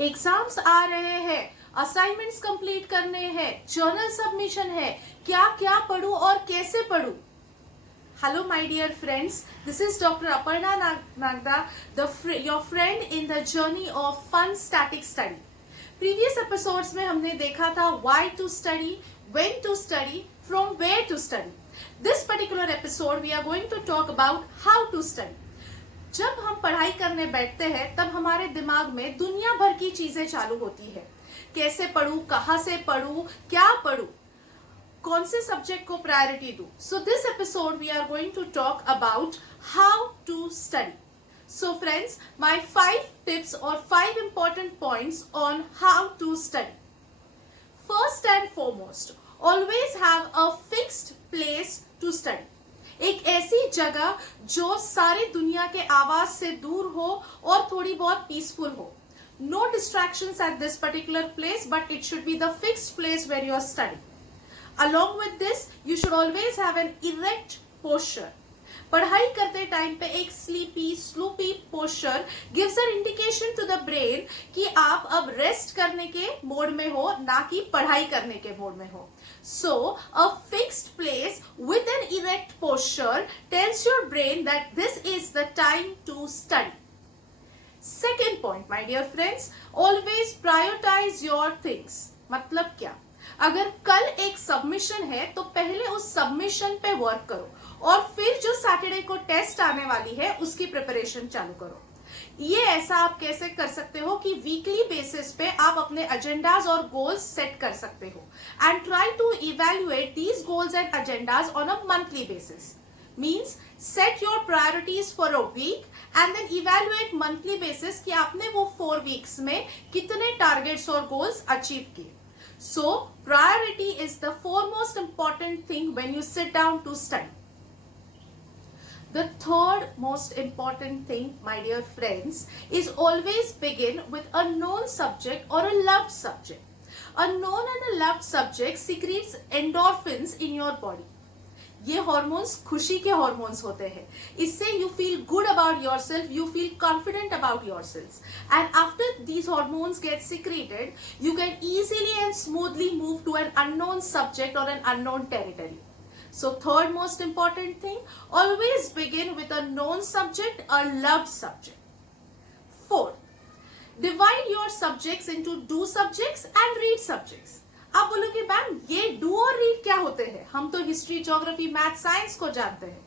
एग्जाम्स आ रहे हैं, assignments complete करने हैं, जर्नल सबमिशन है, क्या क्या पढूं और कैसे पढूं? Hello my dear friends, this is Dr. Aparna Nagda, your friend in the journey of fun static study. Previous episodes में हमने देखा था why to study, when to study, from where to study. This particular episode we are going to talk about how to study. जब हम पढ़ाई करने बैठते हैं तब हमारे दिमाग में दुनिया भर की चीजें चालू होती है। कैसे पढूं, कहां से पढूं, क्या पढूं, कौन से सब्जेक्ट को प्रायोरिटी दूं? So this episode we are going to talk about how to study. So friends, my 5 tips or 5 important points on how to study. First and foremost, always have a fixed place to study. एक ऐसी जगह जो सारी दुनिया के आवाज से दूर हो और थोड़ी बहुत पीसफुल हो. No distractions at this particular place, but it should be the fixed place where you are studying. Along with this, you should always have an erect posture. पढ़ाई करते टाइम पे एक sloppy posture gives an indication to the brain कि आप अब रेस्ट करने के mode में हो, ना कि पढ़ाई करने के मोड में हो. So a fixed place with an erect posture tells your brain that this is the time to study. Second point my dear friends, always prioritise your things. मतलब क्या? अगर कल एक सबमिशन है तो पहले उस सबमिशन पे वर्क करो और फिर जो सैटरडे को टेस्ट आने वाली है उसकी प्रिपरेशन चालू करो. ये ऐसा आप कैसे कर सकते हो कि वीकली बेसिस पे आप अपने एजेंडाज और गोल्स सेट कर सकते हो and try to evaluate these goals and agendas on a monthly basis. Means set your priorities for a week and then evaluate monthly basis कि आपने वो 4 वीक्स में कितने टारगेट्स और गोल्स अचीव किए. So, priority is the foremost important thing when you sit down to study. The third most important thing, my dear friends, is always begin with a known subject or a loved subject. A known and a loved subject secretes endorphins in your body. ये hormones खुशी के hormones होते हैं. इससे you feel good about yourself, you feel confident about yourself, and after these hormones get secreted you can easily and smoothly move to an unknown subject or an unknown territory. So third most important thing, always begin with a known subject, a loved subject. Fourth, divide your subjects into do subjects and read subjects. आप बोलोगे मैम ये डू और रीड क्या होते हैं? हम तो history, geography, math, science को जानते हैं.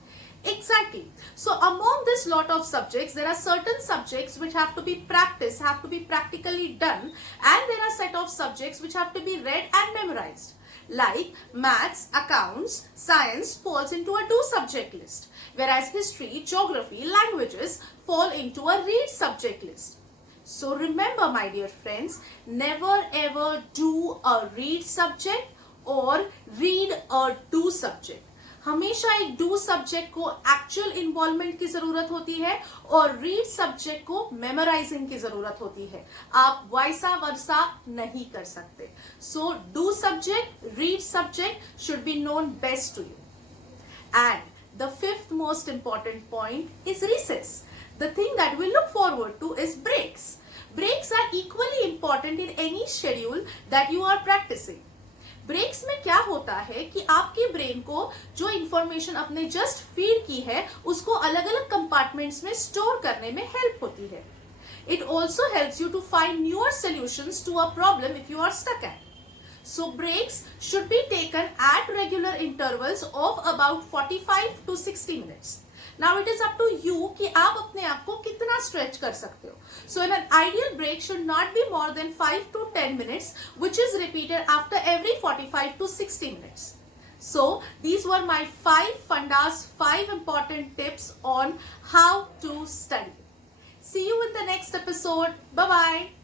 Exactly. So among this lot of subjects, there are certain subjects which have to be practiced, have to be practically done, and there are set of subjects which have to be read and memorized. Like maths, accounts, science falls into a do subject list, whereas history, geography, languages fall into a read subject list. So remember my dear friends, never ever do a read subject or read a do subject. हमेशा एक do subject को actual involvement की जरूरत होती है और read subject को मेमोराइजिंग की जरूरत होती है. आप वैसा वर्सा नहीं कर सकते. So do subject, read subject should be known best to you. And the fifth most important point is recess. The thing that we look forward to is breaks. Breaks are equally important in any schedule that you are practicing. Breaks में क्या होता है कि आपके ब्रेन को जो इंफॉर्मेशन अपने just feed की है उसको अलग अलग कंपार्टमेंट्स में स्टोर करने में हेल्प होती है. It also helps you to find newer solutions to a problem if you are stuck at. So breaks should be taken at regular intervals of about 45 to 60 minutes. Now it is up to you कि आप अपने आप को कितना stretch कर सकते हो. So an ideal break should not be more than 5 to 10 minutes, which is repeated after every 45 to 60 minutes. So these were my 5 fundas, 5 important tips on how to study. See you in the next episode. Bye bye.